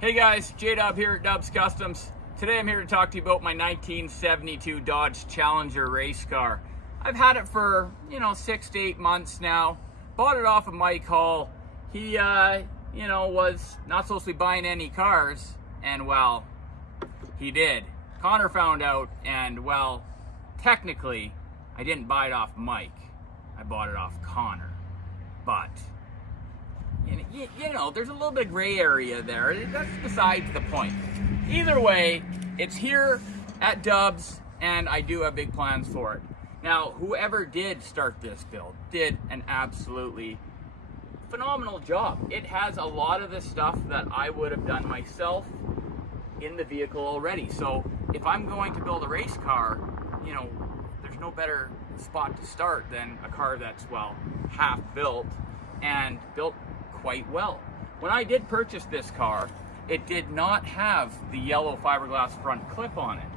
Hey guys, J-Dub here at Dub's Customs. Today I'm here to talk to you about my 1972 Dodge Challenger race car. I've had it for, 6 to 8 months now. Bought it off of Mike Hall. He, was not supposed to be buying any cars, and well, he did. Connor found out, and well, technically, I didn't buy it off Mike. I bought it off Connor. But there's a little bit of gray area there. That's besides the point. Either way, it's here at Dubs, and I do have big plans for it. Now, whoever did start this build did an absolutely phenomenal job. It has a lot of the stuff that I would have done myself in the vehicle already. So if I'm going to build a race car, there's no better spot to start than a car that's, well, half built and built quite well. When I did purchase this car, it did not have the yellow fiberglass front clip on it.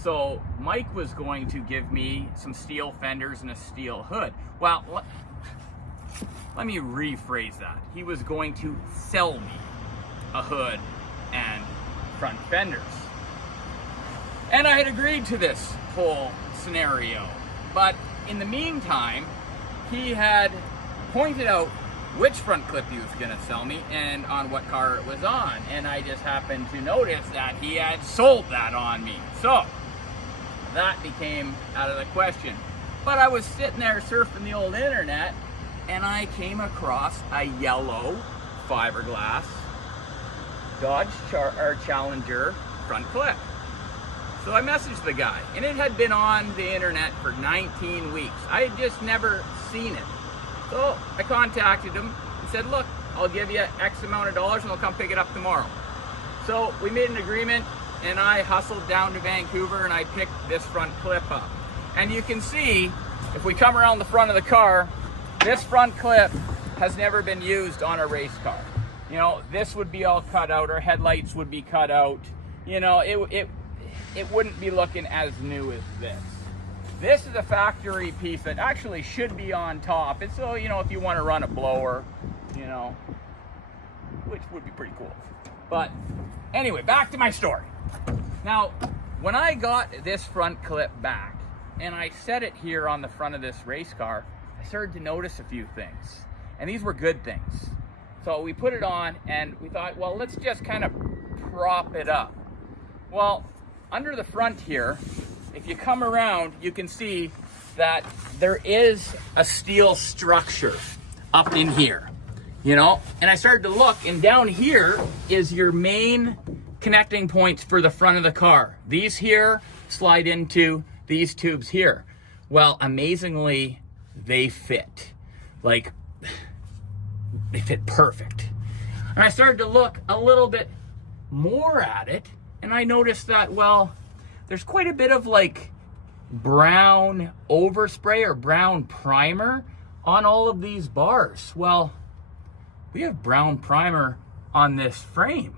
So Mike was going to give me some steel fenders and a steel hood. Well, let me rephrase that. He was going to sell me a hood and front fenders. And I had agreed to this whole scenario. But in the meantime, he had pointed out which front clip he was going to sell me and on what car it was on. And I just happened to notice that he had sold that on me. So that became out of the question. But I was sitting there surfing the old internet and I came across a yellow fiberglass Dodge Challenger front clip. So I messaged the guy, and it had been on the internet for 19 weeks. I had just never seen it. So I contacted him and said, look, I'll give you X amount of dollars and I'll come pick it up tomorrow. So we made an agreement and I hustled down to Vancouver and I picked this front clip up. And you can see, if we come around the front of the car, this front clip has never been used on a race car. This would be all cut out, our headlights would be cut out. It wouldn't be looking as new as this. This is a factory piece that actually should be on top. It's so, if you want to run a blower, which would be pretty cool. But anyway, back to my story. Now, when I got this front clip back and I set it here on the front of this race car, I started to notice a few things. And these were good things. So we put it on and we thought, well, let's just kind of prop it up. Well, under the front here, if you come around, you can see that there is a steel structure up in here, and I started to look, and down here is your main connecting points for the front of the car. These here slide into these tubes here. Well, amazingly, they fit. Like, they fit perfect. And I started to look a little bit more at it, and I noticed that, well, there's quite a bit of like brown overspray or brown primer on all of these bars. Well, we have brown primer on this frame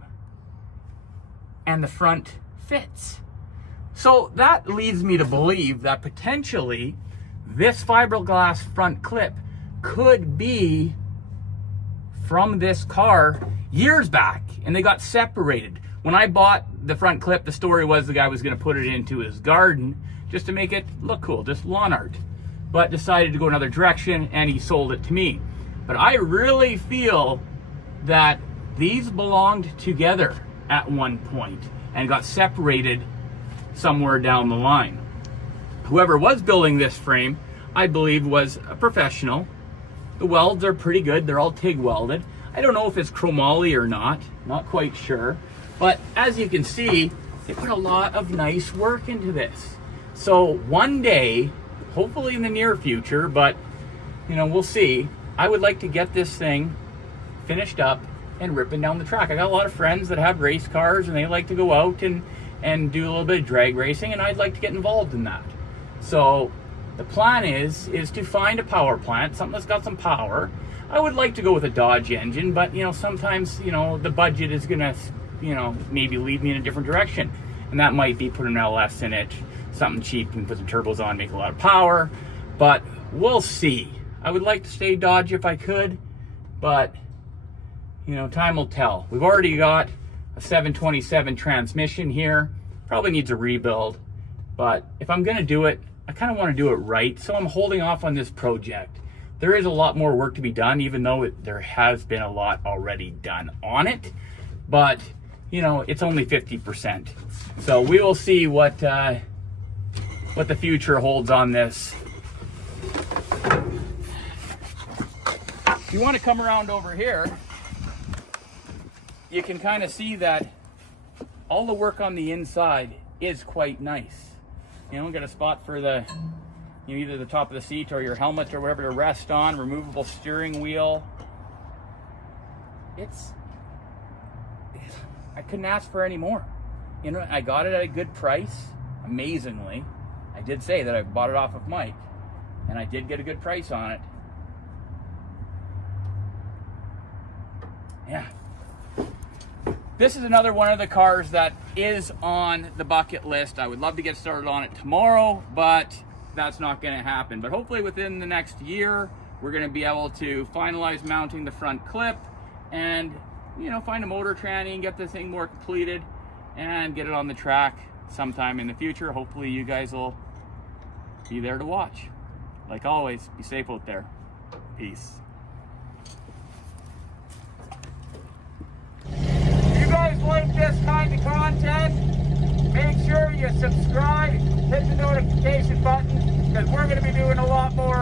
and the front fits. So that leads me to believe that potentially this fiberglass front clip could be from this car years back and they got separated. When I bought the front clip, the story was the guy was going to put it into his garden just to make it look cool, just lawn art. But decided to go another direction and he sold it to me. But I really feel that these belonged together at one point and got separated somewhere down the line. Whoever was building this frame, I believe, was a professional. The welds are pretty good. They're all TIG welded. I don't know if it's chromoly or not quite sure. But as you can see, they put a lot of nice work into this. So one day, hopefully in the near future, but we'll see, I would like to get this thing finished up and ripping down the track. I got a lot of friends that have race cars and they like to go out and do a little bit of drag racing, and I'd like to get involved in that. So the plan is to find a power plant, something that's got some power. I would like to go with a Dodge engine, but sometimes the budget is gonna maybe lead me in a different direction. And that might be putting an LS in it, something cheap and put some turbos on, make a lot of power. But we'll see. I would like to stay Dodge if I could, but time will tell. We've already got a 727 transmission here. Probably needs a rebuild, but if I'm gonna do it, I kind of want to do it right, so I'm holding off on this project. There is a lot more work to be done, even though there has been a lot already done on it, but you know, it's only 50%. So we will see what the future holds on this. If you want to come around over here, you can kind of see that all the work on the inside is quite nice. You know, got a spot for the, you know, either the top of the seat or your helmet or whatever to rest on, removable steering wheel. I couldn't ask for any more. You know, I got it at a good price, amazingly. I did say that I bought it off of Mike, and I did get a good price on it. Yeah. This is another one of the cars that is on the bucket list. I would love to get started on it tomorrow, but that's not going to happen. But hopefully within the next year, we're going to be able to finalize mounting the front clip and, you know, find a motor tranny and get this thing more completed and get it on the track sometime in the future. Hopefully you guys will be there to watch. Like always, be safe out there. Peace. Guys like this kind of content, make sure you subscribe, hit the notification button, because we're going to be doing a lot more